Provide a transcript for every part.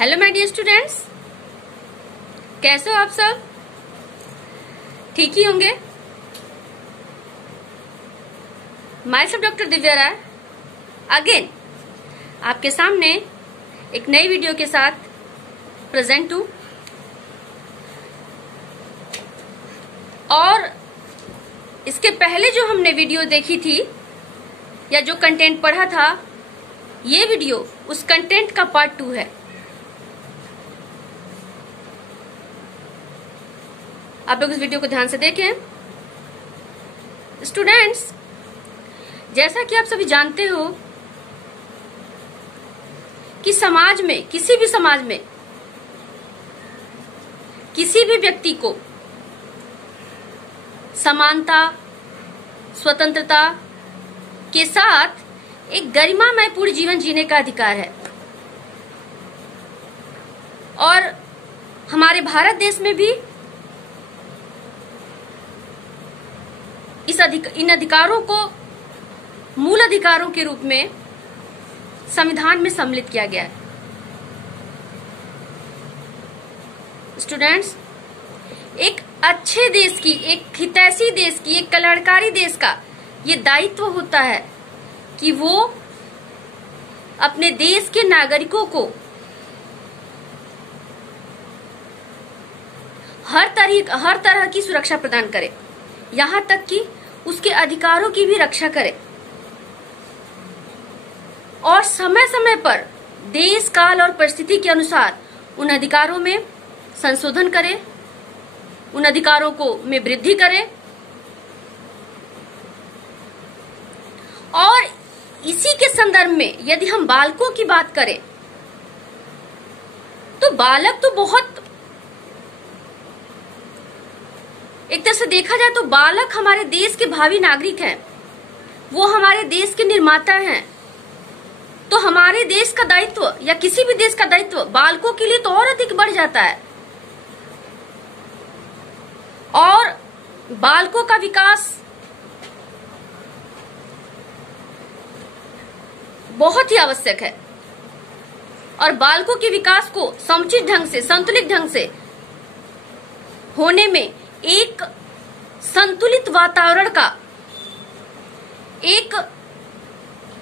Hello my dear students, कैसे हो आप सब? ठीक ही होंगे। Myself doctor Divya Rai again आपके सामने एक नई वीडियो के साथ प्रेजेंट हूं। और इसके पहले जो हमने वीडियो देखी थी या जो कंटेंट पढ़ा था, ये वीडियो उस कंटेंट का पार्ट 2 है। आप लोग इस वीडियो को ध्यान से देखें। स्टूडेंट्स, जैसा कि आप सभी जानते हो कि समाज में, किसी भी समाज में, किसी भी व्यक्ति को समानता, स्वतंत्रता के साथ एक गरिमामय पूर्ण जीवन जीने का अधिकार है। और हमारे भारत देश में भी इन अधिकारों को मूल अधिकारों के रूप में संविधान में सम्मिलित किया गया है। स्टूडेंट्स, एक अच्छे देश की, एक हितैषी देश की, एक कल्याणकारी देश का ये दायित्व होता है कि वो अपने देश के नागरिकों को हर तरह की सुरक्षा प्रदान करे, यहां तक कि उसके अधिकारों की भी रक्षा करे और समय समय पर देश, काल और परिस्थिति के अनुसार उन अधिकारों में संशोधन करे, उन अधिकारों को में वृद्धि करे। और इसी के संदर्भ में यदि हम बालकों की बात करें तो बालक तो बहुत, एक तरह से देखा जाए तो बालक हमारे देश के भावी नागरिक हैं, वो हमारे देश के निर्माता हैं। तो हमारे देश का दायित्व या किसी भी देश का दायित्व बालकों के लिए तो और अधिक बढ़ जाता है। और बालकों का विकास बहुत ही आवश्यक है और बालकों के विकास को समुचित ढंग से, संतुलित ढंग से होने में एक संतुलित वातावरण का, एक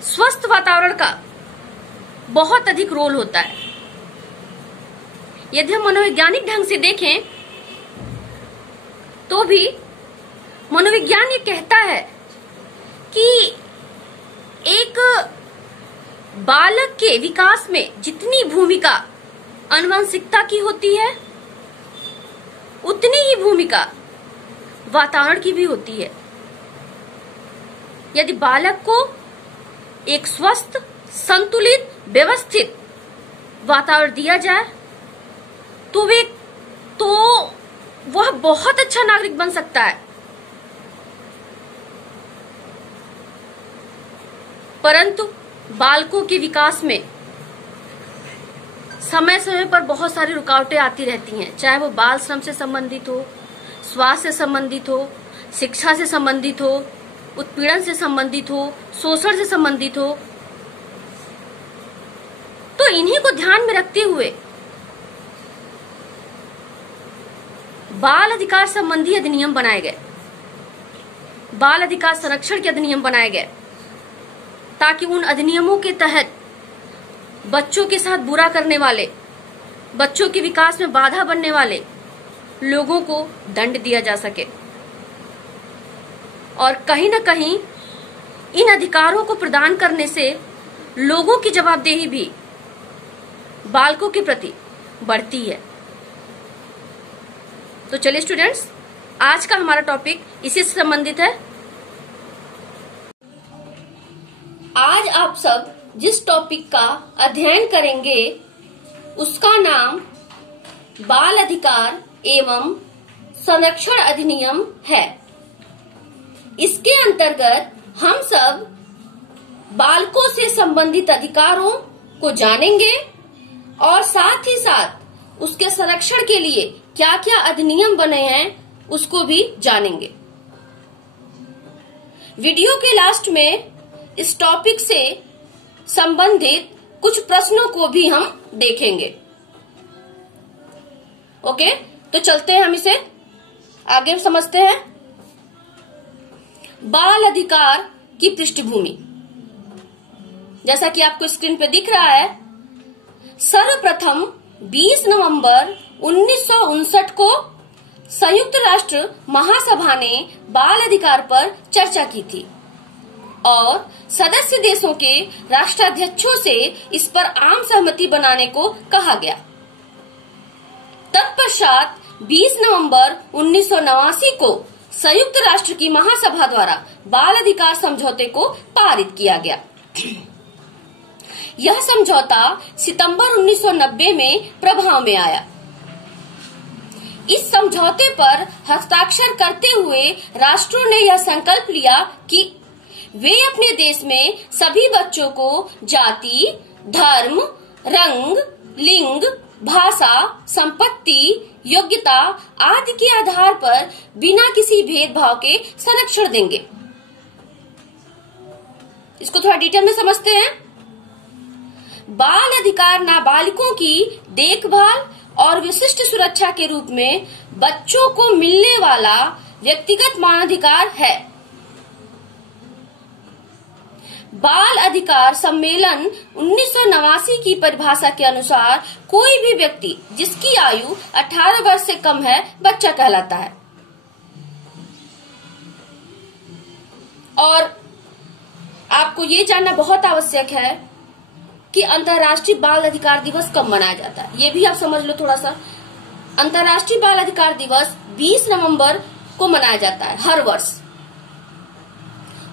स्वस्थ वातावरण का बहुत अधिक रोल होता है। यदि हम मनोवैज्ञानिक ढंग से देखें तो भी मनोविज्ञान ये कहता है कि एक बालक के विकास में जितनी भूमिका आनुवंशिकता की होती है, उतनी ही भूमिका वातावरण की भी होती है। यदि बालक को एक स्वस्थ, संतुलित, व्यवस्थित वातावरण दिया जाए तो वह बहुत अच्छा नागरिक बन सकता है। परंतु बालकों के विकास में समय समय पर बहुत सारी रुकावटें आती रहती हैं, चाहे वो बाल श्रम से संबंधित हो, स्वास्थ्य से संबंधित हो, शिक्षा से संबंधित हो, उत्पीड़न से संबंधित हो, शोषण से संबंधित हो। तो इन्हीं को ध्यान में रखते हुए बाल अधिकार संबंधी अधिनियम बनाए गए, बाल अधिकार संरक्षण के अधिनियम बनाए गए, ताकि उन अधिनियमों के तहत बच्चों के साथ बुरा करने वाले, बच्चों के विकास में बाधा बनने वाले लोगों को दंड दिया जा सके। और कहीं न कहीं इन अधिकारों को प्रदान करने से लोगों की जवाबदेही भी बालकों के प्रति बढ़ती है। तो चलिए स्टूडेंट्स, आज का हमारा टॉपिक इसी से संबंधित है। आज आप सब जिस टॉपिक का अध्ययन करेंगे उसका नाम बाल अधिकार एवं संरक्षण अधिनियम है। इसके अंतर्गत हम सब बालकों से संबंधित अधिकारों को जानेंगे और साथ ही साथ उसके संरक्षण के लिए क्या क्या अधिनियम बने हैं उसको भी जानेंगे। वीडियो के लास्ट में इस टॉपिक से संबंधित कुछ प्रश्नों को भी हम देखेंगे। ओके, तो चलते हैं, हम इसे आगे समझते हैं। बाल अधिकार की पृष्ठभूमि, जैसा कि आपको स्क्रीन पे दिख रहा है, सर्वप्रथम 20 नवंबर 1959 को संयुक्त राष्ट्र महासभा ने बाल अधिकार पर चर्चा की थी और सदस्य देशों के राष्ट्राध्यक्षों से इस पर आम सहमति बनाने को कहा गया। तत्पश्चात 20 नवंबर 1989 को संयुक्त राष्ट्र की महासभा द्वारा बाल अधिकार समझौते को पारित किया गया। यह समझौता सितंबर 1990 में प्रभाव में आया। इस समझौते पर हस्ताक्षर करते हुए राष्ट्रों ने यह संकल्प लिया कि वे अपने देश में सभी बच्चों को जाति, धर्म, रंग, लिंग, भाषा, संपत्ति, योग्यता आदि के आधार पर बिना किसी भेदभाव के संरक्षण देंगे। इसको थोड़ा डिटेल में समझते हैं। बाल अधिकार नाबालिगों की देखभाल और विशिष्ट सुरक्षा के रूप में बच्चों को मिलने वाला व्यक्तिगत मानवाधिकार है। बाल अधिकार सम्मेलन 1989 की परिभाषा के अनुसार कोई भी व्यक्ति जिसकी आयु 18 वर्ष से कम है बच्चा कहलाता है। और आपको ये जानना बहुत आवश्यक है कि अंतर्राष्ट्रीय बाल अधिकार दिवस कब मनाया जाता है, ये भी आप समझ लो थोड़ा सा। अंतर्राष्ट्रीय बाल अधिकार दिवस 20 नवंबर को मनाया जाता है हर वर्ष।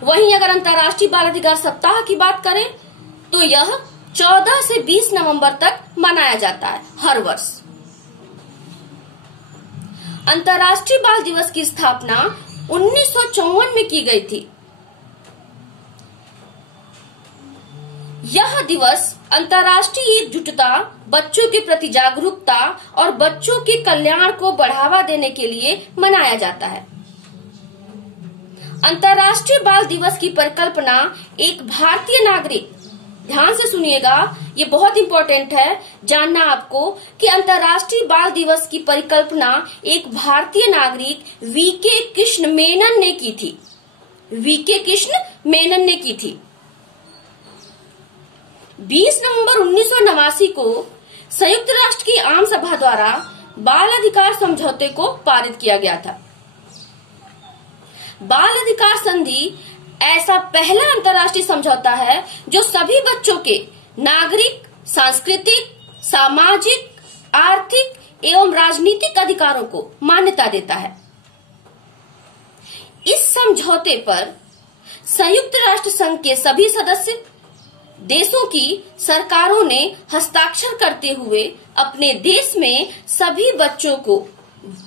वहीं अगर अंतर्राष्ट्रीय बाल अधिकार सप्ताह की बात करें तो यह 14 से 20 नवंबर तक मनाया जाता है हर वर्ष। अंतर्राष्ट्रीय बाल दिवस की स्थापना 1954 में की गई थी। यह दिवस अंतर्राष्ट्रीय एकजुटता, बच्चों के प्रति जागरूकता और बच्चों के कल्याण को बढ़ावा देने के लिए मनाया जाता है। अंतर्राष्ट्रीय बाल दिवस की परिकल्पना एक भारतीय नागरिक, ध्यान से सुनिएगा, ये बहुत इंपॉर्टेंट है जानना आपको कि अंतर्राष्ट्रीय बाल दिवस की परिकल्पना एक भारतीय नागरिक वीके कृष्ण मेनन ने की थी। वीके कृष्ण मेनन ने की थी। 20 नवंबर 1989 को संयुक्त राष्ट्र की आम सभा द्वारा बाल अधिकार समझौते को पारित किया गया था। बाल अधिकार संधि ऐसा पहला अंतर्राष्ट्रीय समझौता है जो सभी बच्चों के नागरिक, सांस्कृतिक, सामाजिक, आर्थिक एवं राजनीतिक अधिकारों को मान्यता देता है। इस समझौते पर संयुक्त राष्ट्र संघ के सभी सदस्य देशों की सरकारों ने हस्ताक्षर करते हुए अपने देश में सभी बच्चों को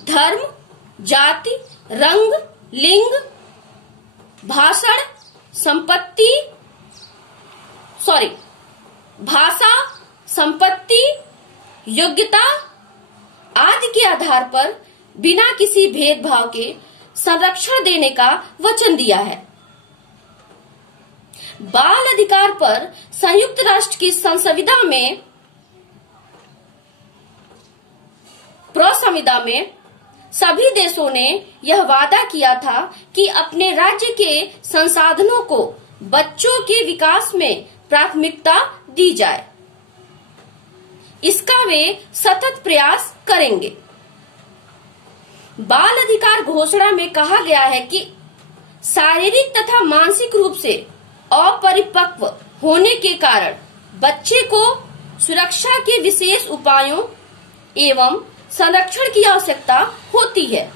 धर्म, जाति, रंग, लिंग, भाषा, संपत्ति, योग्यता आदि के आधार पर बिना किसी भेदभाव के संरक्षण देने का वचन दिया है। बाल अधिकार पर संयुक्त राष्ट्र की संविधा में सभी देशों ने यह वादा किया था कि अपने राज्य के संसाधनों को बच्चों के विकास में प्राथमिकता दी जाए। इसका वे सतत प्रयास करेंगे। बाल अधिकार घोषणा में कहा गया है कि शारीरिक तथा मानसिक रूप से अपरिपक्व होने के कारण बच्चे को सुरक्षा के विशेष उपायों एवं संरक्षण की आवश्यकता होती है।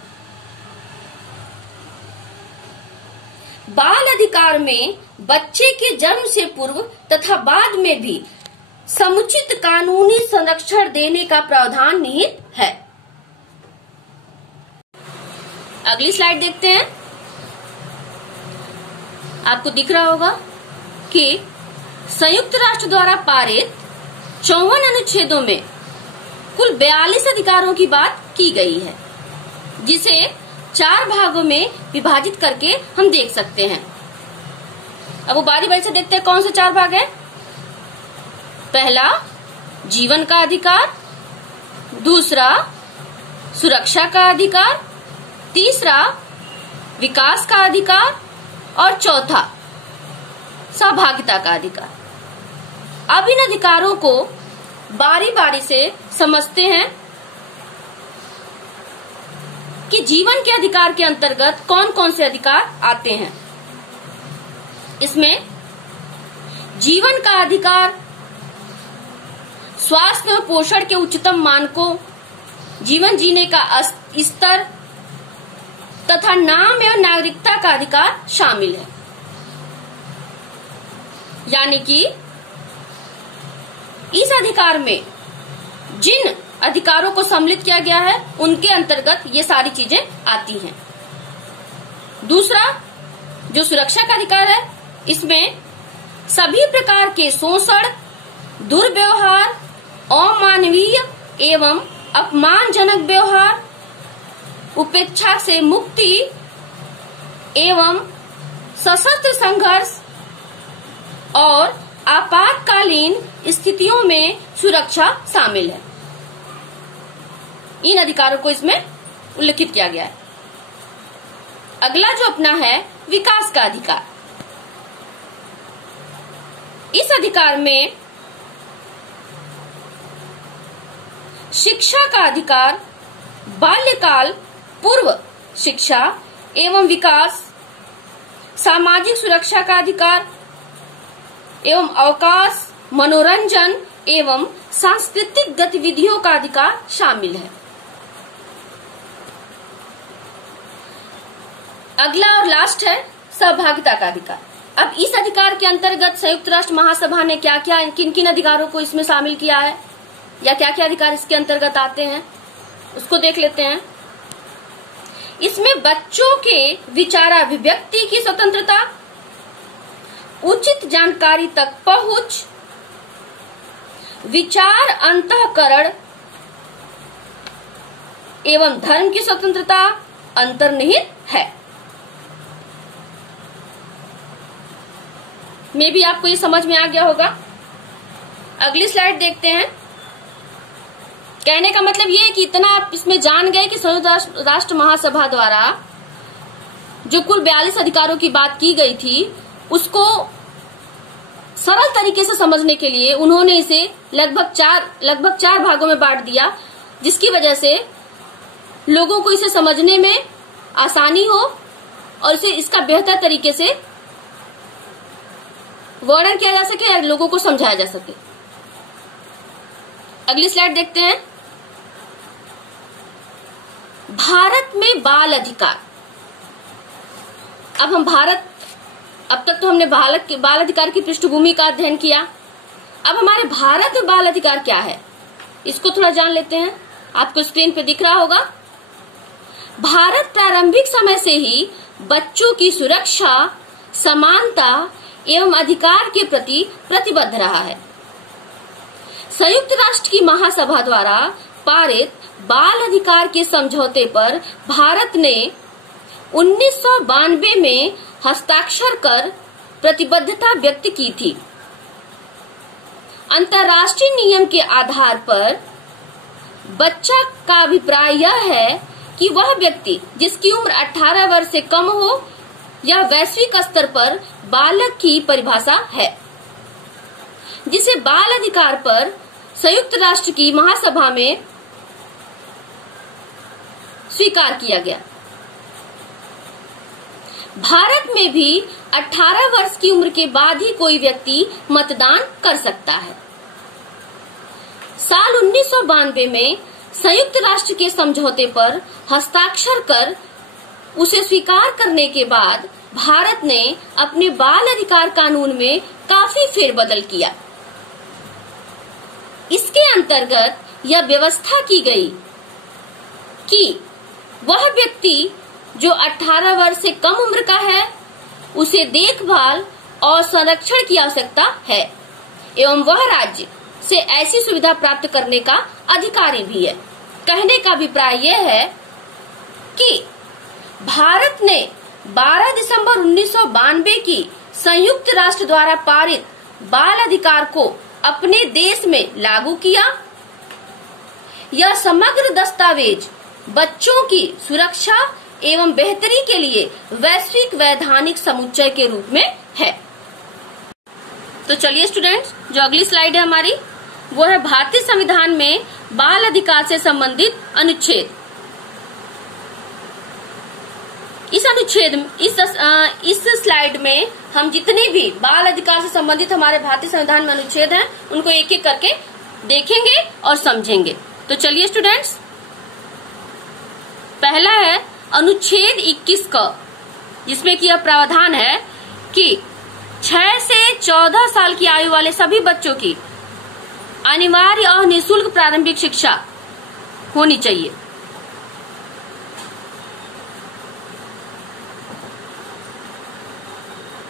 बाल अधिकार में बच्चे के जन्म से पूर्व तथा बाद में भी समुचित कानूनी संरक्षण देने का प्रावधान निहित है। अगली स्लाइड देखते हैं। आपको दिख रहा होगा कि संयुक्त राष्ट्र द्वारा पारित 54 अनुच्छेदों में कुल 42 अधिकारों की बात की गई है, जिसे 4 भागों में विभाजित करके हम देख सकते हैं। अब वो बारी बारी से देखते हैं कौन से 4 भाग है। पहला, जीवन का अधिकार। दूसरा, सुरक्षा का अधिकार, तीसरा विकास का अधिकार और चौथा सहभागिता का अधिकार। अब इन अधिकारों को बारी बारी से समझते हैं कि जीवन के अधिकार के अंतर्गत कौन कौन से अधिकार आते हैं। इसमें जीवन का अधिकार स्वास्थ्य और पोषण के उच्चतम मानकों, जीवन जीने का स्तर तथा नाम एवं नागरिकता का अधिकार शामिल है। यानी कि इस अधिकार में जिन अधिकारों को सम्मिलित किया गया है उनके अंतर्गत ये सारी चीजें आती हैं। दूसरा जो सुरक्षा का अधिकार है, इसमें सभी प्रकार के शोषण, दुर्व्यवहार, अमानवीय एवं अपमानजनक व्यवहार, उपेक्षा से मुक्ति एवं सशस्त्र संघर्ष और आपातकालीन स्थितियों में सुरक्षा शामिल है। इन अधिकारों को इसमें उल्लेखित किया गया है। अगला जो अपना है विकास का अधिकार। इस अधिकार में शिक्षा का अधिकार, बाल्यकाल पूर्व शिक्षा एवं विकास, सामाजिक सुरक्षा का अधिकार एवं अवकाश, मनोरंजन एवं सांस्कृतिक गतिविधियों का अधिकार शामिल है। अगला और लास्ट है सहभागिता का अधिकार। अब इस अधिकार के अंतर्गत संयुक्त राष्ट्र महासभा ने क्या क्या किन किन अधिकारों को इसमें शामिल किया है या क्या क्या अधिकार इसके अंतर्गत आते हैं उसको देख लेते हैं। इसमें बच्चों के विचाराभिव्यक्ति की स्वतंत्रता, उचित जानकारी तक पहुंच, विचार अंतःकरण एवं धर्म की स्वतंत्रता अंतर्निहित है। मे भी आपको ये समझ में आ गया होगा। अगली स्लाइड देखते हैं। कहने का मतलब ये है कि इतना आप इसमें जान गए कि संयुक्त राष्ट्र महासभा द्वारा जो कुल 42 अधिकारों की बात की गई थी उसको सरल तरीके से समझने के लिए उन्होंने इसे लगभग चार भागों में बांट दिया, जिसकी वजह से लोगों को इसे समझने में आसानी हो और इसे इसका बेहतर तरीके से वर्णन किया जा सके या लोगों को समझाया जा सके। अगली स्लाइड देखते हैं। भारत में बाल अधिकार। अब तक तो हमने बाल अधिकार की पृष्ठभूमि का अध्ययन किया। अब हमारे भारत में बाल अधिकार क्या है इसको थोड़ा जान लेते हैं। आपको स्क्रीन पे दिख रहा होगा। भारत प्रारंभिक समय से ही बच्चों की सुरक्षा, समानता एवं अधिकार के प्रति प्रतिबद्ध रहा है। संयुक्त राष्ट्र की महासभा द्वारा पारित बाल अधिकार के समझौते पर भारत ने 1992 में हस्ताक्षर कर प्रतिबद्धता व्यक्त की थी। अंतर्राष्ट्रीय नियम के आधार पर बच्चा का अभिप्राय यह है कि वह व्यक्ति जिसकी उम्र 18 वर्ष से कम हो या वैश्विक स्तर पर बालक की परिभाषा है, जिसे बाल अधिकार पर संयुक्त राष्ट्र की महासभा में स्वीकार किया गया। भारत में भी 18 वर्ष की उम्र के बाद ही कोई व्यक्ति मतदान कर सकता है। साल 1992 में संयुक्त राष्ट्र के समझौते पर हस्ताक्षर कर उसे स्वीकार करने के बाद भारत ने अपने बाल अधिकार कानून में काफी फेरबदल किया। इसके अंतर्गत यह व्यवस्था की गई कि वह व्यक्ति जो 18 वर्ष से कम उम्र का है उसे देखभाल और संरक्षण की आवश्यकता है एवं वह राज्य से ऐसी सुविधा प्राप्त करने का अधिकारी भी है। कहने का अभिप्राय यह है कि भारत ने 12 दिसंबर 1992 की संयुक्त राष्ट्र द्वारा पारित बाल अधिकार को अपने देश में लागू किया। यह समग्र दस्तावेज बच्चों की सुरक्षा एवं बेहतरी के लिए वैश्विक वैधानिक समुच्चय के रूप में है। तो चलिए स्टूडेंट्स, जो अगली स्लाइड है हमारी, वो है भारतीय संविधान में बाल अधिकार से संबंधित अनुच्छेद। इस स्लाइड में हम जितने भी बाल अधिकार से संबंधित हमारे भारतीय संविधान में अनुच्छेद हैं, उनको एक एक करके देखेंगे और समझेंगे। तो चलिए स्टूडेंट्स, पहला है अनुच्छेद 21 क, जिसमें कि यह प्रावधान है कि 6 से 14 साल की आयु वाले सभी बच्चों की अनिवार्य और निःशुल्क प्रारंभिक शिक्षा होनी चाहिए।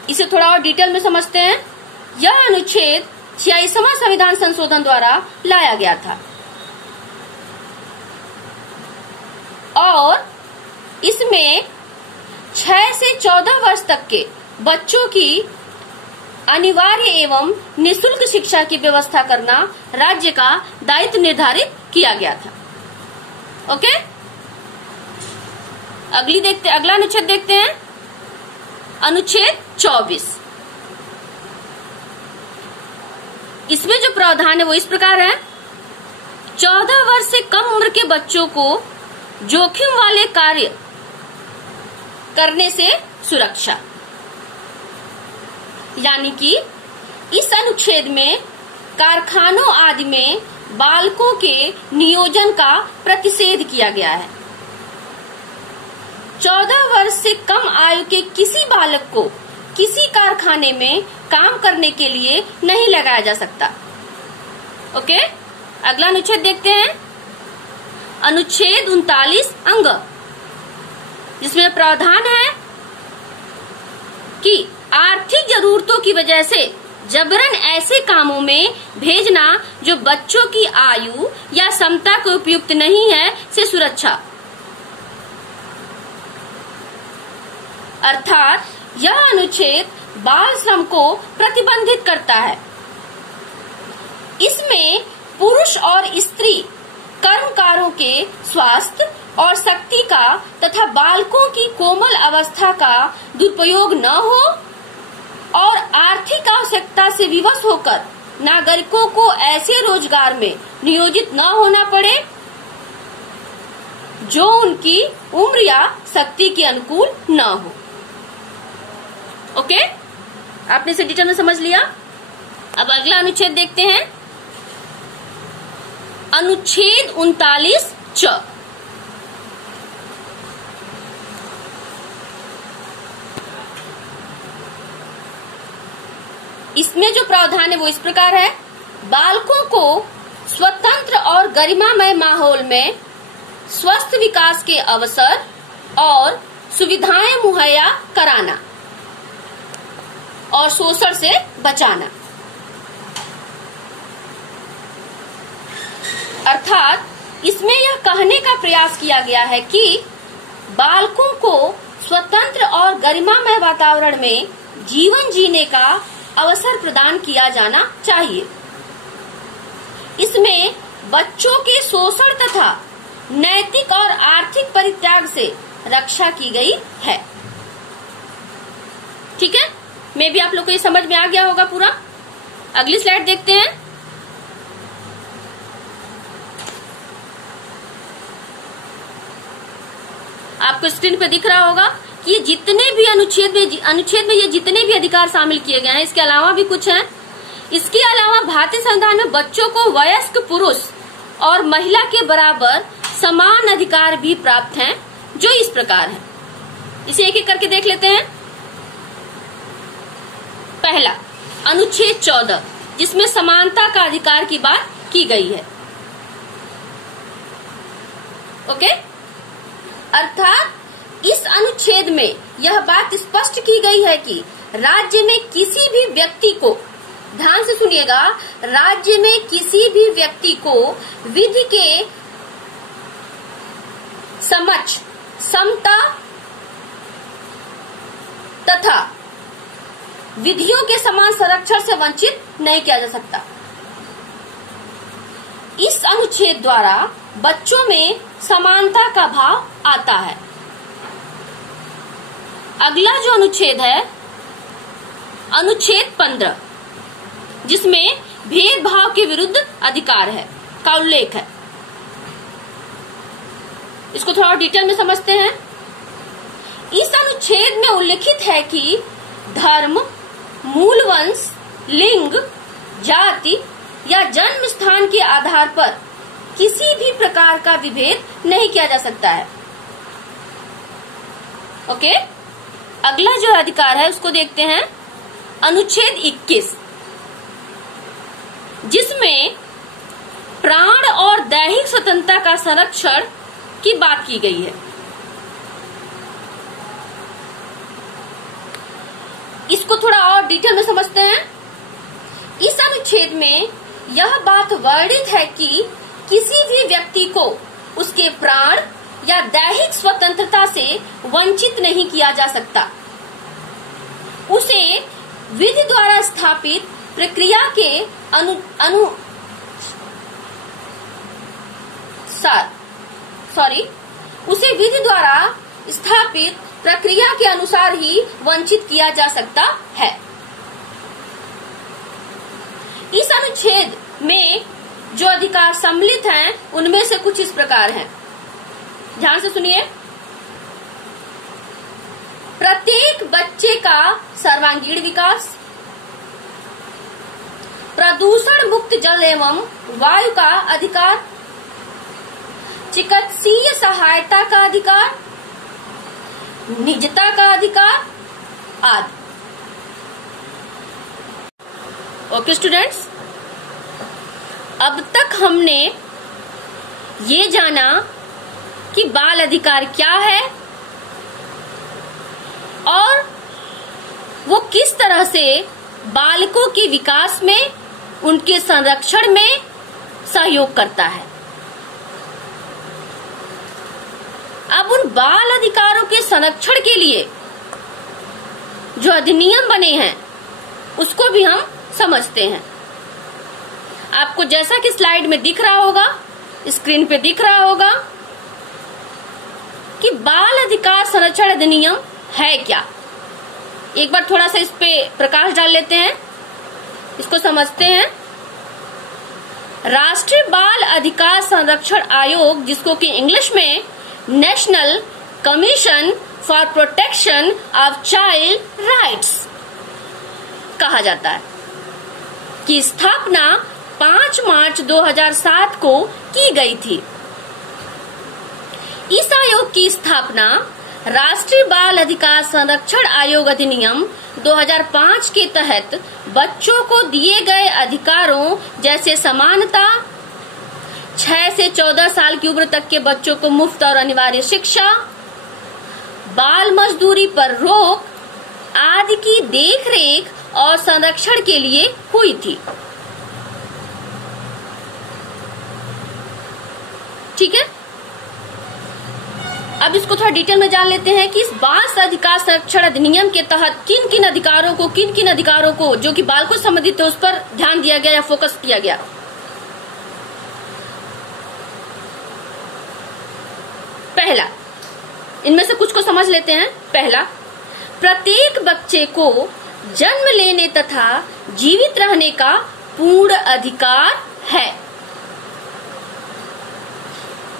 इसे थोड़ा और डिटेल में समझते हैं। यह अनुच्छेद 86वां संविधान संशोधन द्वारा लाया गया था और इसमें 6 से 14 वर्ष तक के बच्चों की अनिवार्य एवं निःशुल्क शिक्षा की व्यवस्था करना राज्य का दायित्व निर्धारित किया गया था। ओके, अगला अनुच्छेद देखते हैं, अनुच्छेद 24। इसमें जो प्रावधान है वो इस प्रकार है, 14 वर्ष से कम उम्र के बच्चों को जोखिम वाले कार्य करने से सुरक्षा। यानी कि इस अनुच्छेद में कारखानों आदि में बालकों के नियोजन का प्रतिषेध किया गया है। 14 वर्ष से कम आयु के किसी बालक को किसी कारखाने में काम करने के लिए नहीं लगाया जा सकता। ओके, अगला अनुच्छेद देखते हैं, अनुच्छेद 39 अंग, जिसमें प्रावधान है कि आर्थिक जरूरतों की वजह से जबरन ऐसे कामों में भेजना जो बच्चों की आयु या क्षमता को उपयुक्त नहीं है से सुरक्षा। अर्थात यह अनुच्छेद बाल श्रम को प्रतिबंधित करता है। इसमें पुरुष और स्त्री कर्मकारों के स्वास्थ्य और शक्ति का तथा बालकों की कोमल अवस्था का दुरुपयोग न हो और आर्थिक आवश्यकता से विवश होकर नागरिकों को ऐसे रोजगार में नियोजित न होना पड़े जो उनकी उम्र या शक्ति के अनुकूल न हो। ओके, आपने इसे डिटेल में समझ लिया। अब अगला अनुच्छेद देखते हैं, अनुच्छेद 39 च। इसमें जो प्रावधान है वो इस प्रकार है, बालकों को स्वतंत्र और गरिमामय माहौल में स्वस्थ विकास के अवसर और सुविधाएं मुहैया कराना और शोषण से बचाना। अर्थात इसमें यह कहने का प्रयास किया गया है कि बालकों को स्वतंत्र और गरिमामय वातावरण में जीवन जीने का अवसर प्रदान किया जाना चाहिए। इसमें बच्चों के शोषण तथा नैतिक और आर्थिक परित्याग से रक्षा की गई है। ठीक है, मे भी आप लोग को ये समझ में आ गया होगा पूरा। अगली स्लाइड देखते हैं, आपको स्क्रीन पे दिख रहा होगा कि ये जितने भी अनुच्छेद में ये जितने भी अधिकार शामिल किए गए हैं, इसके अलावा भी कुछ हैं। इसके अलावा भारतीय संविधान में बच्चों को वयस्क पुरुष और महिला के बराबर समान अधिकार भी प्राप्त हैं, जो इस प्रकार हैं। इसे एक एक करके देख लेते हैं। पहला अनुच्छेद 14, जिसमें समानता का अधिकार की बात की गई है। ओके, अर्थात इस अनुच्छेद में यह बात स्पष्ट की गई है कि राज्य में किसी भी व्यक्ति को, ध्यान से सुनिएगा, राज्य में किसी भी व्यक्ति को विधि के समक्ष समता तथा विधियों के समान संरक्षण से वंचित नहीं किया जा सकता। इस अनुच्छेद द्वारा बच्चों में समानता का भाव आता है। अगला जो अनुच्छेद है अनुच्छेद 15, जिसमें भेदभाव के विरुद्ध अधिकार है का उल्लेख है। इसको थोड़ा डिटेल में समझते हैं। इस अनुच्छेद में उल्लिखित है कि धर्म, मूल वंश, लिंग, जाति या जन्म स्थान के आधार पर किसी भी प्रकार का विभेद नहीं किया जा सकता है। ओके, अगला जो अधिकार है उसको देखते हैं अनुच्छेद 21, जिसमें प्राण और दैहिक स्वतंत्रता का संरक्षण की बात की गई है। इसको थोड़ा और डिटेल में समझते हैं। इस अनुच्छेद में यह बात वर्णित है कि किसी भी व्यक्ति को उसके प्राण या दैहिक स्वतंत्रता से वंचित नहीं किया जा सकता। उसे विधि द्वारा स्थापित प्रक्रिया के उसे विधि द्वारा स्थापित प्रक्रिया के अनुसार ही वंचित किया जा सकता है। इस अनुच्छेद में जो अधिकार सम्मिलित हैं, उनमें से कुछ इस प्रकार हैं। ध्यान से सुनिए। प्रत्येक बच्चे का सर्वांगीण विकास, प्रदूषण मुक्त जल एवं वायु का अधिकार, चिकित्सीय सहायता का अधिकार, निजता का अधिकार आदि। ओके स्टूडेंट्स, अब तक हमने ये जाना कि बाल अधिकार क्या है और वो किस तरह से बालकों के विकास में, उनके संरक्षण में सहयोग करता है। अब उन बाल अधिकारों के संरक्षण के लिए जो अधिनियम बने हैं उसको भी हम समझते हैं। आपको जैसा कि स्लाइड में दिख रहा होगा, स्क्रीन पे दिख रहा होगा कि बाल अधिकार संरक्षण अधिनियम है क्या। एक बार थोड़ा सा इस पे प्रकाश डाल लेते हैं, इसको समझते हैं। राष्ट्रीय बाल अधिकार संरक्षण आयोग, जिसको कि इंग्लिश में national commission for protection of child rights कहा जाता है, की स्थापना 5 मार्च 2007 को की गई थी। इस आयोग की स्थापना राष्ट्रीय बाल अधिकार संरक्षण आयोग अधिनियम 2005 के तहत बच्चों को दिए गए अधिकारों जैसे समानता, 6 से 14 साल की उम्र तक के बच्चों को मुफ्त और अनिवार्य शिक्षा, बाल मजदूरी पर रोक आदि की देखरेख और संरक्षण के लिए हुई थी। ठीक है, अब इसको थोड़ा डिटेल में जान लेते हैं कि इस बाल अधिकार संरक्षण अधिनियम के तहत किन किन अधिकारों को जो कि बाल को संबंधित है उस पर ध्यान दिया गया या फोकस किया गया। पहला, इनमें से कुछ को समझ लेते हैं। पहला, प्रत्येक बच्चे को जन्म लेने तथा जीवित रहने का पूर्ण अधिकार है।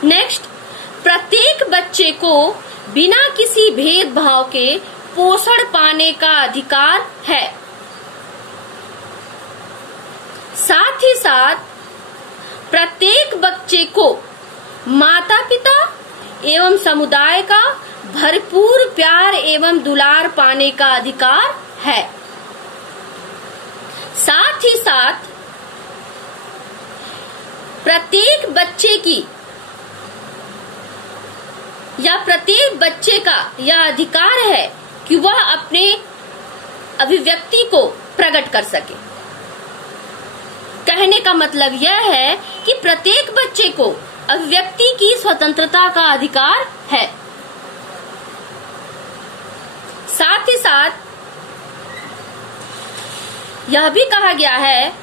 नेक्स्ट, प्रत्येक बच्चे को बिना किसी भेदभाव के पोषण पाने का अधिकार है। साथ ही साथ प्रत्येक बच्चे को माता पिता एवं समुदाय का भरपूर प्यार एवं दुलार पाने का अधिकार है। साथ ही साथ प्रत्येक बच्चे की या प्रत्येक बच्चे का यह अधिकार है कि वह अपने अभिव्यक्ति को प्रकट कर सके। कहने का मतलब यह है कि प्रत्येक बच्चे को अभिव्यक्ति की स्वतंत्रता का अधिकार है। साथ ही साथ यह भी कहा गया है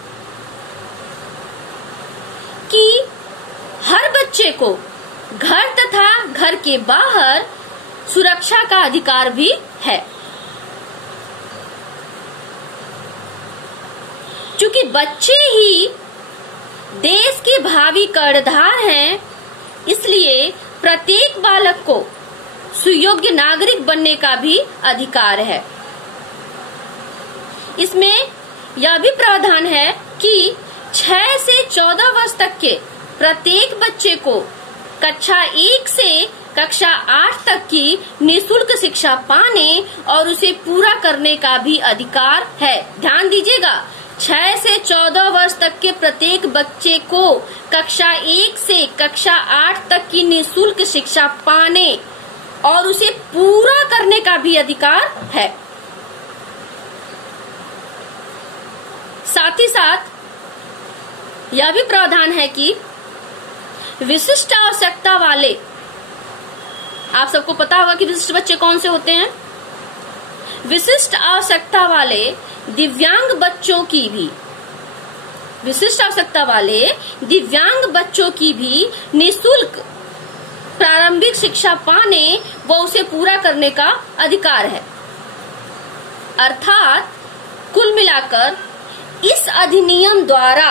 कि हर बच्चे को घर तथा घर के बाहर सुरक्षा का अधिकार भी है। क्योंकि बच्चे ही देश के भावी कर्णधार हैं, इसलिए प्रत्येक बालक को सुयोग्य नागरिक बनने का भी अधिकार है। इसमें यह भी प्रावधान है कि 6 से 14 वर्ष तक के प्रत्येक बच्चे को कक्षा 1 से कक्षा 8 तक की निःशुल्क शिक्षा पाने और उसे पूरा करने का भी अधिकार है। ध्यान दीजिएगा, 6 से 14 वर्ष तक के प्रत्येक बच्चे को कक्षा 1 से कक्षा 8 तक की निःशुल्क शिक्षा पाने और उसे पूरा करने का भी अधिकार है। साथ ही साथ यह भी प्रावधान है कि विशिष्ट आवश्यकता वाले, आप सबको पता होगा कि विशिष्ट बच्चे कौन से होते हैं, विशिष्ट आवश्यकता वाले दिव्यांग बच्चों की भी, विशिष्ट आवश्यकता वाले दिव्यांग बच्चों की भी निःशुल्क प्रारंभिक शिक्षा पाने व उसे पूरा करने का अधिकार है। अर्थात कुल मिलाकर इस अधिनियम द्वारा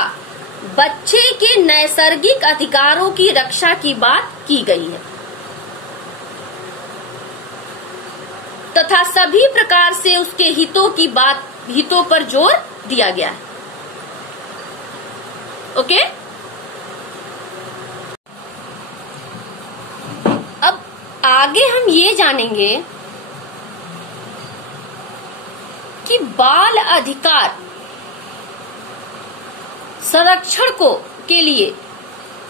बच्चे के नैसर्गिक अधिकारों की रक्षा की बात की गई है तथा सभी प्रकार से उसके हितों पर जोर दिया गया है। ओके, अब आगे हम ये जानेंगे कि बाल अधिकार संरक्षण के लिए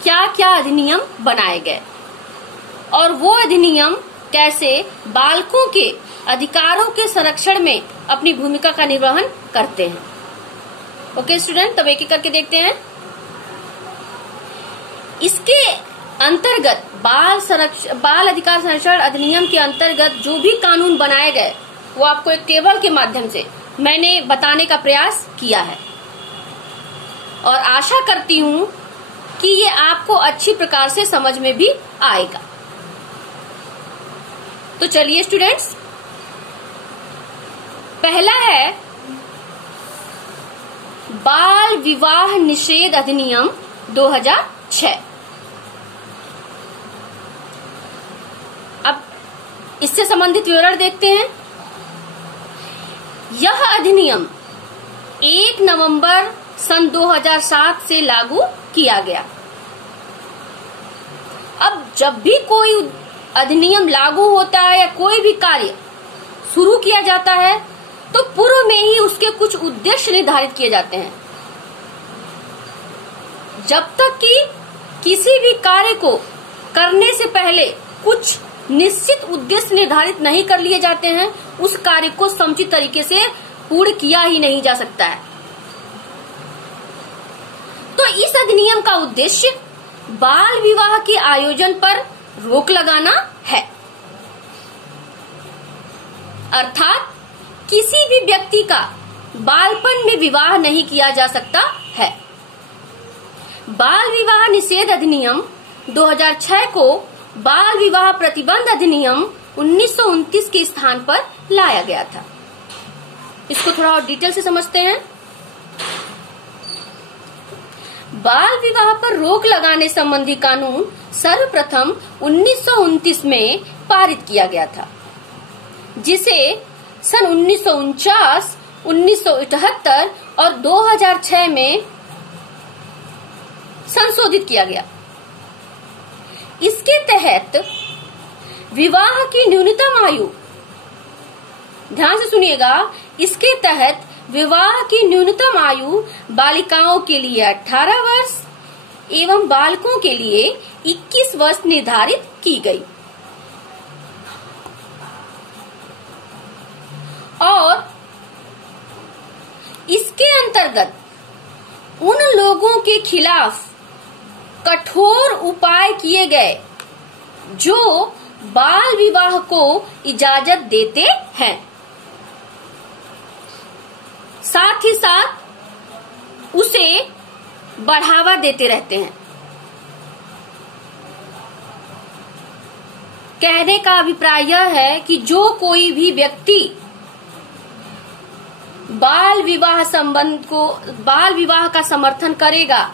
क्या क्या अधिनियम बनाए गए और वो अधिनियम कैसे बालकों के अधिकारों के संरक्षण में अपनी भूमिका का निर्वहन करते हैं। ओके स्टूडेंट, तब एक एक करके देखते हैं। इसके अंतर्गत बाल अधिकार संरक्षण अधिनियम के अंतर्गत जो भी कानून बनाए गए वो आपको एक टेबल के माध्यम से मैंने बताने का प्रयास किया है और आशा करती हूँ कि ये आपको अच्छी प्रकार से समझ में भी आएगा। तो चलिए स्टूडेंट्स, पहला है बाल विवाह निषेध अधिनियम 2006। अब इससे संबंधित विवरण देखते हैं। यह अधिनियम 1 नवंबर सन 2007 से लागू किया गया। अब जब भी कोई अधिनियम लागू होता है या कोई भी कार्य शुरू किया जाता है तो पूर्व में ही उसके कुछ उद्देश्य निर्धारित किए जाते हैं। जब तक कि किसी भी कार्य को करने से पहले कुछ निश्चित उद्देश्य निर्धारित नहीं कर लिए जाते हैं, उस कार्य को समुचित तरीके से पूर्ण किया ही नहीं जा सकता है। तो इस अधिनियम का उद्देश्य बाल विवाह के आयोजन पर रोक लगाना है। अर्थात किसी भी व्यक्ति का बालपन में विवाह नहीं किया जा सकता है। बाल विवाह निषेध अधिनियम 2006 को बाल विवाह प्रतिबंध अधिनियम 1929 के स्थान पर लाया गया था। इसको थोड़ा और डिटेल से समझते हैं। बाल विवाह पर रोक लगाने संबंधी कानून सर्वप्रथम 1929 में पारित किया गया था, जिसे सन 1949, 1978 और 2006 में संशोधित किया गया। इसके तहत विवाह की न्यूनतम आयु, ध्यान से सुनिएगा, इसके तहत विवाह की न्यूनतम आयु बालिकाओं के लिए 18 वर्ष एवं बालकों के लिए 21 वर्ष निर्धारित की गई और इसके अंतर्गत उन लोगों के खिलाफ कठोर उपाय किए गए जो बाल विवाह को इजाजत देते हैं। साथ ही साथ उसे बढ़ावा देते रहते हैं। कहने का अभिप्राय यह है कि जो कोई भी व्यक्ति बाल विवाह का समर्थन करेगा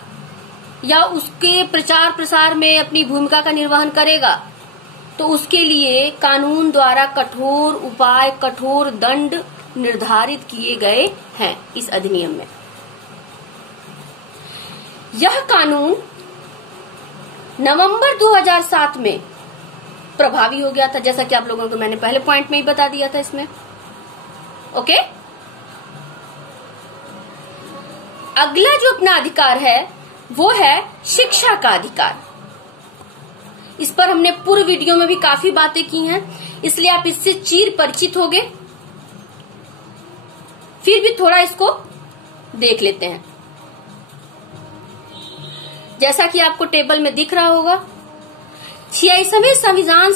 या उसके प्रचार प्रसार में अपनी भूमिका का निर्वहन करेगा तो उसके लिए कानून द्वारा कठोर उपाय, कठोर दंड निर्धारित किए गए हैं इस अधिनियम में। यह कानून नवंबर 2007 में प्रभावी हो गया था, जैसा कि आप लोगों को मैंने पहले पॉइंट में ही बता दिया था इसमें। ओके, अगला जो अपना अधिकार है वो है शिक्षा का अधिकार। इस पर हमने पूर्व वीडियो में भी काफी बातें की हैं, इसलिए आप इससे चिर परिचित होंगे। फिर भी थोड़ा इसको देख लेते हैं। जैसा कि आपको टेबल में दिख रहा होगा, 46वें संविधान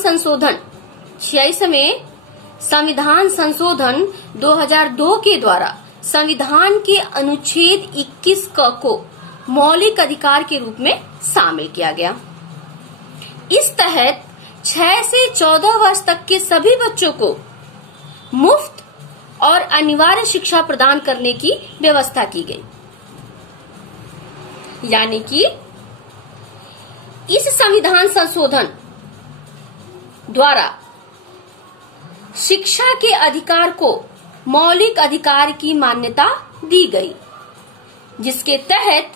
संशोधन 2002 के द्वारा संविधान के अनुच्छेद 21 क को मौलिक अधिकार के रूप में शामिल किया गया। इस तहत 6 से 14 वर्ष तक के सभी बच्चों को मुफ्त और अनिवार्य शिक्षा प्रदान करने की व्यवस्था की गई। यानी कि इस संविधान संशोधन द्वारा शिक्षा के अधिकार को मौलिक अधिकार की मान्यता दी गई, जिसके तहत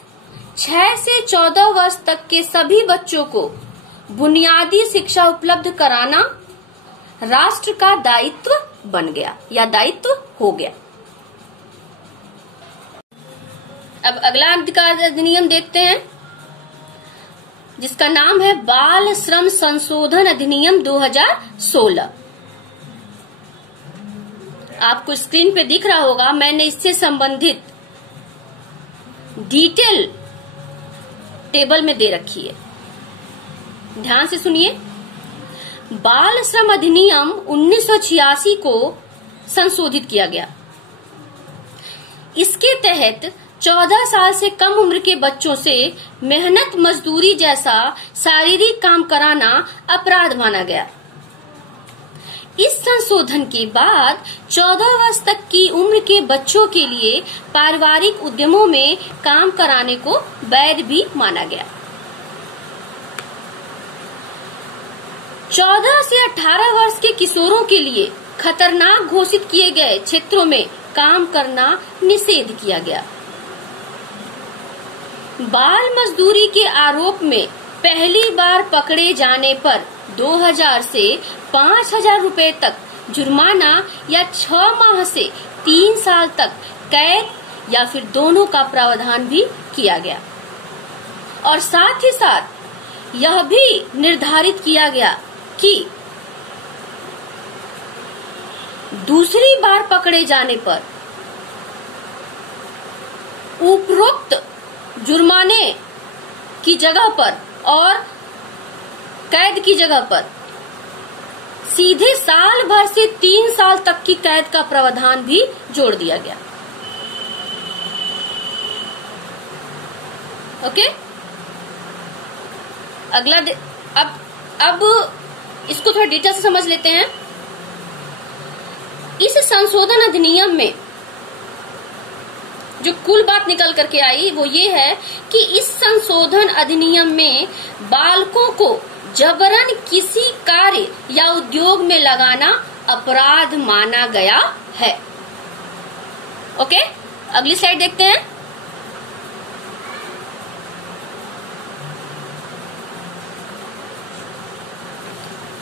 6 से 14 वर्ष तक के सभी बच्चों को बुनियादी शिक्षा उपलब्ध कराना राष्ट्र का दायित्व बन गया या दायित्व हो गया। अब अगला अधिकार अधिनियम देखते हैं, जिसका नाम है बाल श्रम संशोधन अधिनियम 2016। आपको स्क्रीन पे दिख रहा होगा, मैंने इससे संबंधित डिटेल टेबल में दे रखी है, ध्यान से सुनिए। बाल श्रम अधिनियम 1986 को संशोधित किया गया। इसके तहत 14 साल से कम उम्र के बच्चों से मेहनत मजदूरी जैसा शारीरिक काम कराना अपराध माना गया। इस संशोधन के बाद 14 वर्ष तक की उम्र के बच्चों के लिए पारिवारिक उद्यमों में काम कराने को वैध भी माना गया। 14 से 18 वर्ष के किशोरों के लिए खतरनाक घोषित किए गए क्षेत्रों में काम करना निषेध किया गया। बाल मजदूरी के आरोप में पहली बार पकड़े जाने पर 2000 से 5000 रुपए तक जुर्माना या 6 माह से 3 साल तक कैद या फिर दोनों का प्रावधान भी किया गया। और साथ ही साथ यह भी निर्धारित किया गया कि दूसरी बार पकड़े जाने पर उपरोक्त जुर्माने की जगह पर और कैद की जगह पर सीधे साल भर से 3 साल तक की कैद का प्रावधान भी जोड़ दिया गया। ओके, अगला अब इसको थोड़ा डिटेल से समझ लेते हैं। इस संशोधन अधिनियम में जो कुल बात निकल करके आई वो ये है कि इस संशोधन अधिनियम में बालकों को जबरन किसी कार्य या उद्योग में लगाना अपराध माना गया है। ओके, अगली स्लाइड देखते हैं।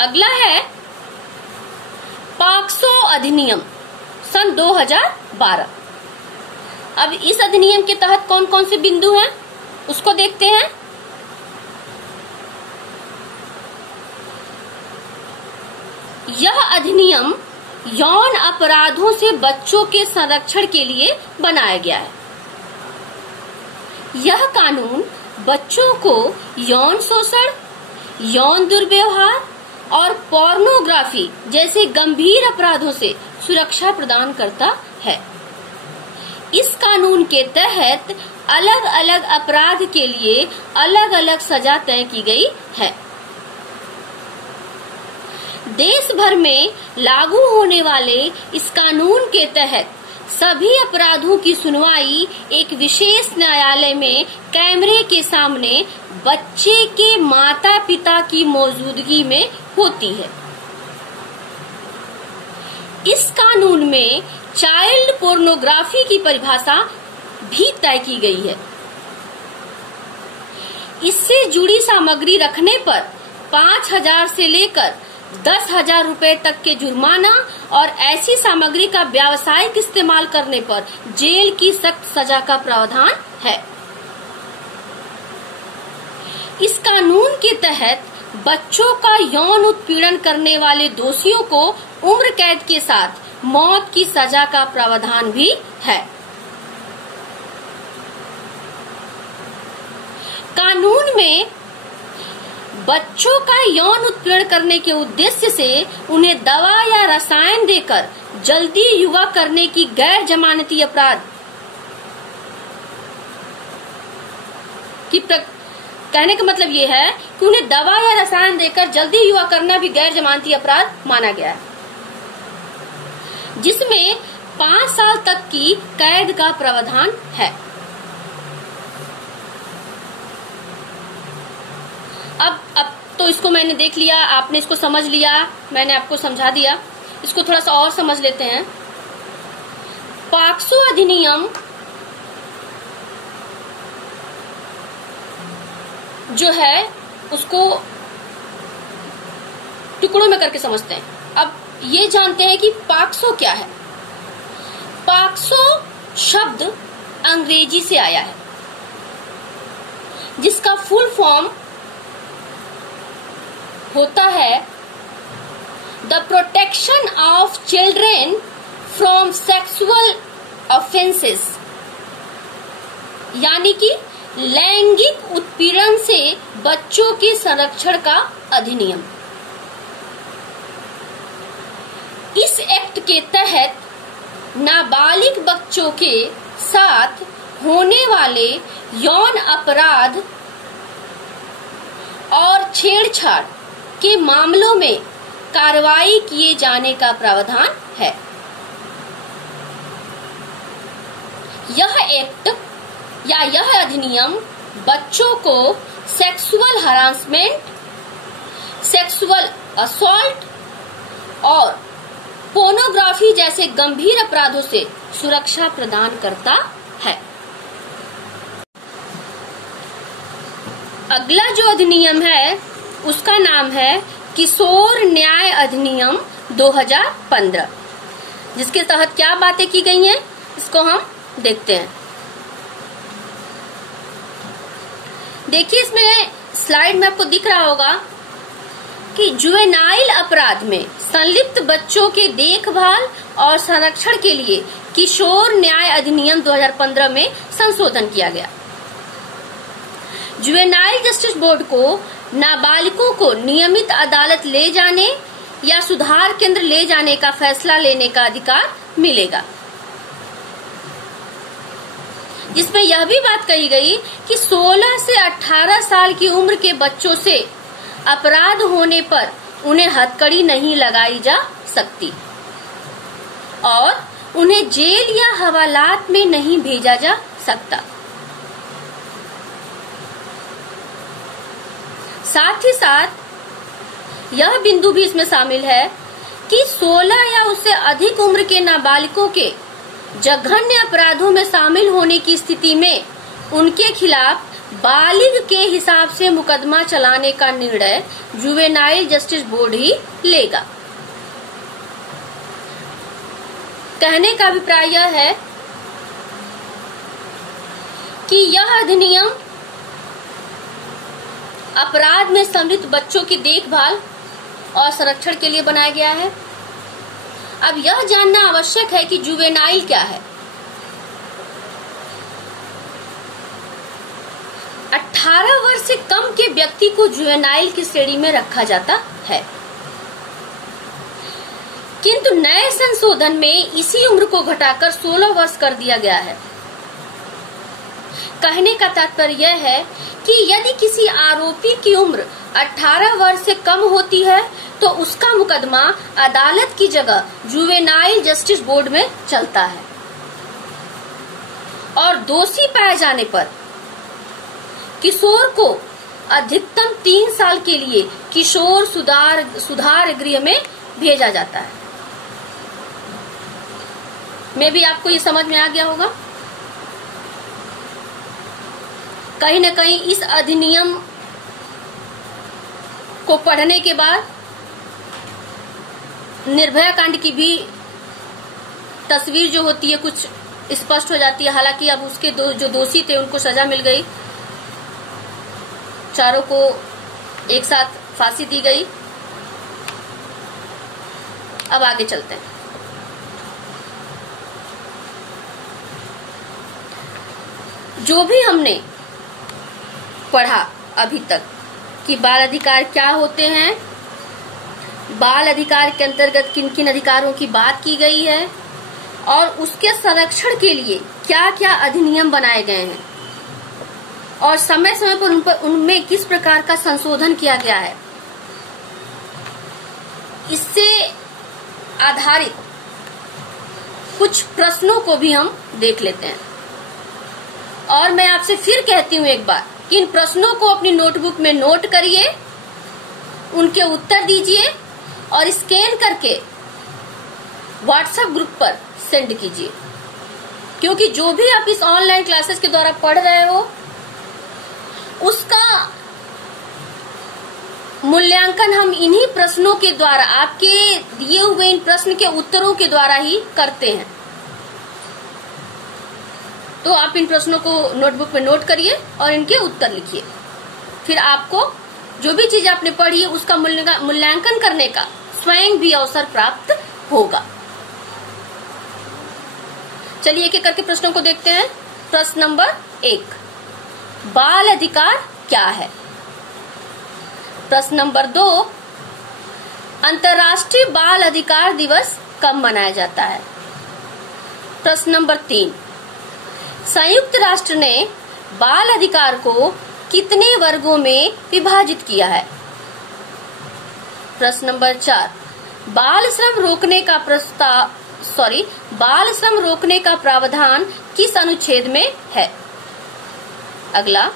अगला है पॉक्सो अधिनियम सन 2012। अब इस अधिनियम के तहत कौन कौन से बिंदु हैं उसको देखते हैं। यह अधिनियम यौन अपराधों से बच्चों के संरक्षण के लिए बनाया गया है। यह कानून बच्चों को यौन शोषण, यौन दुर्व्यवहार और पोर्नोग्राफी जैसे गंभीर अपराधों से सुरक्षा प्रदान करता है। इस कानून के तहत अलग अलग अपराध के लिए अलग अलग सजा तय की गई है। देश भर में लागू होने वाले इस कानून के तहत सभी अपराधों की सुनवाई एक विशेष न्यायालय में कैमरे के सामने बच्चे के माता पिता की मौजूदगी में होती है। इस कानून में चाइल्ड पोर्नोग्राफी की परिभाषा भी तय की गई है। इससे जुड़ी सामग्री रखने पर 5,000 से लेकर 10,000 रुपए तक के जुर्माना और ऐसी सामग्री का व्यावसायिक इस्तेमाल करने पर जेल की सख्त सजा का प्रावधान है। इस कानून के तहत बच्चों का यौन उत्पीड़न करने वाले दोषियों को उम्र कैद के साथ मौत की सजा का प्रावधान भी है। कानून में बच्चों का यौन उत्पीड़न करने के उद्देश्य से उन्हें दवा या रसायन देकर जल्दी युवा करने की गैर जमानती अपराध की कहने का मतलब ये है कि उन्हें दवा या रसायन देकर जल्दी युवा करना भी गैर जमानती अपराध माना गया है, जिसमें 5 साल तक की कैद का प्रावधान है। अब तो इसको मैंने देख लिया, आपने इसको समझ लिया, मैंने आपको समझा दिया। इसको थोड़ा सा और समझ लेते हैं। पॉक्सो अधिनियम जो है उसको टुकड़ों में करके समझते हैं। अब ये जानते हैं कि पॉक्सो क्या है। पॉक्सो शब्द अंग्रेजी से आया है, जिसका फुल फॉर्म होता है the protection of children from sexual offences, यानी कि लैंगिक उत्पीड़न से बच्चों के संरक्षण का अधिनियम। इस एक्ट के तहत नाबालिग बच्चों के साथ होने वाले यौन अपराध और छेड़छाड़ के मामलों में कार्रवाई किए जाने का प्रावधान है। यह एक्ट या यह अधिनियम बच्चों को सेक्सुअल हरासमेंट, सेक्सुअल असॉल्ट और पोर्नोग्राफी जैसे गंभीर अपराधों से सुरक्षा प्रदान करता है। अगला जो अधिनियम है उसका नाम है किशोर न्याय अधिनियम 2015, जिसके तहत क्या बातें की गई हैं इसको हम देखते हैं। देखिए, इसमें स्लाइड में आपको दिख रहा होगा कि जुवेनाइल अपराध में संलिप्त बच्चों के देखभाल और संरक्षण के लिए किशोर न्याय अधिनियम 2015 में संशोधन किया गया। जुवेनाइल जस्टिस बोर्ड को नाबालिगों को नियमित अदालत ले जाने या सुधार केंद्र ले जाने का फैसला लेने का अधिकार मिलेगा, जिसमें यह भी बात कही गई कि 16 से 18 साल की उम्र के बच्चों से अपराध होने पर उन्हें हथकड़ी नहीं लगाई जा सकती और उन्हें जेल या हवालात में नहीं भेजा जा सकता। साथ ही साथ यह बिंदु भी इसमें शामिल है कि 16 या उससे अधिक उम्र के नाबालिगों के जघन्य अपराधों में शामिल होने की स्थिति में उनके खिलाफ बालिग के हिसाब से मुकदमा चलाने का निर्णय जुवेनाइल जस्टिस बोर्ड ही लेगा। कहने का अभिप्राय यह है कि यह अधिनियम अपराध में संलिप्त बच्चों की देखभाल और संरक्षण के लिए बनाया गया है। अब यह जानना आवश्यक है कि जुवेनाइल क्या है। 18 वर्ष से कम के व्यक्ति को जुवेनाइल की श्रेणी में रखा जाता है, किंतु नए संशोधन में इसी उम्र को घटाकर 16 वर्ष कर दिया गया है। कहने का तात्पर्य यह है कि यदि किसी आरोपी की उम्र 18 वर्ष से कम होती है तो उसका मुकदमा अदालत की जगह जुवेनाइल जस्टिस बोर्ड में चलता है और दोषी पाए जाने पर किशोर को अधिकतम 3 साल के लिए किशोर सुधार गृह में भेजा जाता है। मैं भी आपको ये समझ में आ गया होगा। कहीं न कहीं इस अधिनियम को पढ़ने के बाद निर्भया कांड की भी तस्वीर जो होती है कुछ स्पष्ट हो जाती है। हालांकि अब उसके जो दोषी थे उनको सजा मिल गई, चारों को एक साथ फांसी दी गई। अब आगे चलते हैं। जो भी हमने पढ़ा अभी तक कि बाल अधिकार क्या होते हैं, बाल अधिकार के अंतर्गत किन किन अधिकारों की बात की गई है और उसके संरक्षण के लिए क्या क्या अधिनियम बनाए गए हैं और समय समय पर उनमें किस प्रकार का संशोधन किया गया है, इससे आधारित कुछ प्रश्नों को भी हम देख लेते हैं। और मैं आपसे फिर कहती हूँ एक बार कि इन प्रश्नों को अपनी नोटबुक में नोट करिए, उनके उत्तर दीजिए और स्कैन करके व्हाट्सएप ग्रुप पर सेंड कीजिए, क्योंकि जो भी आप इस ऑनलाइन क्लासेस के द्वारा पढ़ रहे हो उसका मूल्यांकन हम इन्हीं प्रश्नों के द्वारा, आपके दिए हुए इन प्रश्न के उत्तरों के द्वारा ही करते हैं। तो आप इन प्रश्नों को नोटबुक में नोट करिए और इनके उत्तर लिखिए। फिर आपको जो भी चीज आपने पढ़ी है उसका मूल्यांकन करने का स्वयं भी अवसर प्राप्त होगा। चलिए एक एक करके प्रश्नों को देखते हैं। प्रश्न नंबर 1, बाल अधिकार क्या है? प्रश्न नंबर 2, अंतर्राष्ट्रीय बाल अधिकार दिवस कब मनाया जाता है? प्रश्न नंबर 3, संयुक्त राष्ट्र ने बाल अधिकार को कितने वर्गों में विभाजित किया है? प्रश्न नंबर 4, बाल श्रम रोकने का प्रावधान किस अनुच्छेद में है? अगला,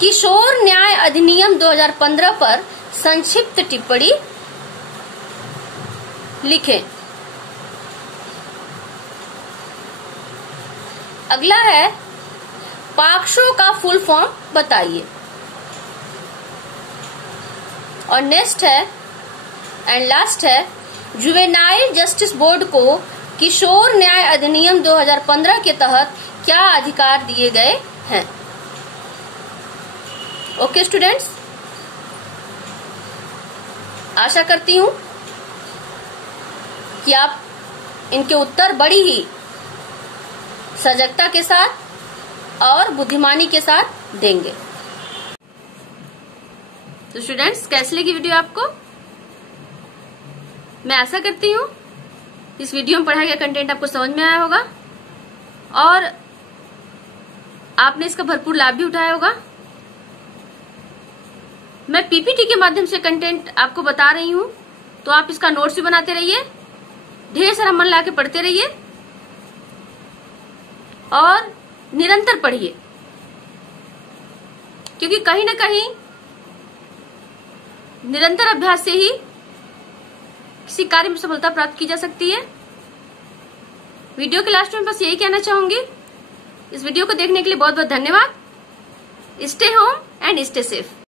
किशोर न्याय अधिनियम 2015 पर संक्षिप्त टिप्पणी लिखें। अगला है, पाक्सो का फुल फॉर्म बताइए। और नेक्स्ट है एंड लास्ट है, जुवेनाइल जस्टिस बोर्ड को किशोर न्याय अधिनियम 2015 के तहत क्या अधिकार दिए गए हैं? ओके स्टूडेंट्स, आशा करती हूं कि आप इनके उत्तर बड़ी ही सजगता के साथ और बुद्धिमानी के साथ देंगे। तो स्टूडेंट्स, कैसी लगी वीडियो आपको? मैं आशा करती हूँ इस वीडियो में पढ़ाया गया कंटेंट आपको समझ में आया होगा और आपने इसका भरपूर लाभ भी उठाया होगा। मैं पीपीटी के माध्यम से कंटेंट आपको बता रही हूँ, तो आप इसका नोट्स भी बनाते रहिए, ढेर सारा मन ला के पढ़ते रहिए और निरंतर पढ़िए, क्योंकि कहीं ना कहीं निरंतर अभ्यास से ही किसी कार्य में सफलता प्राप्त की जा सकती है। वीडियो के लास्ट में बस यही कहना चाहूंगी, इस वीडियो को देखने के लिए बहुत बहुत धन्यवाद। Stay home and stay safe.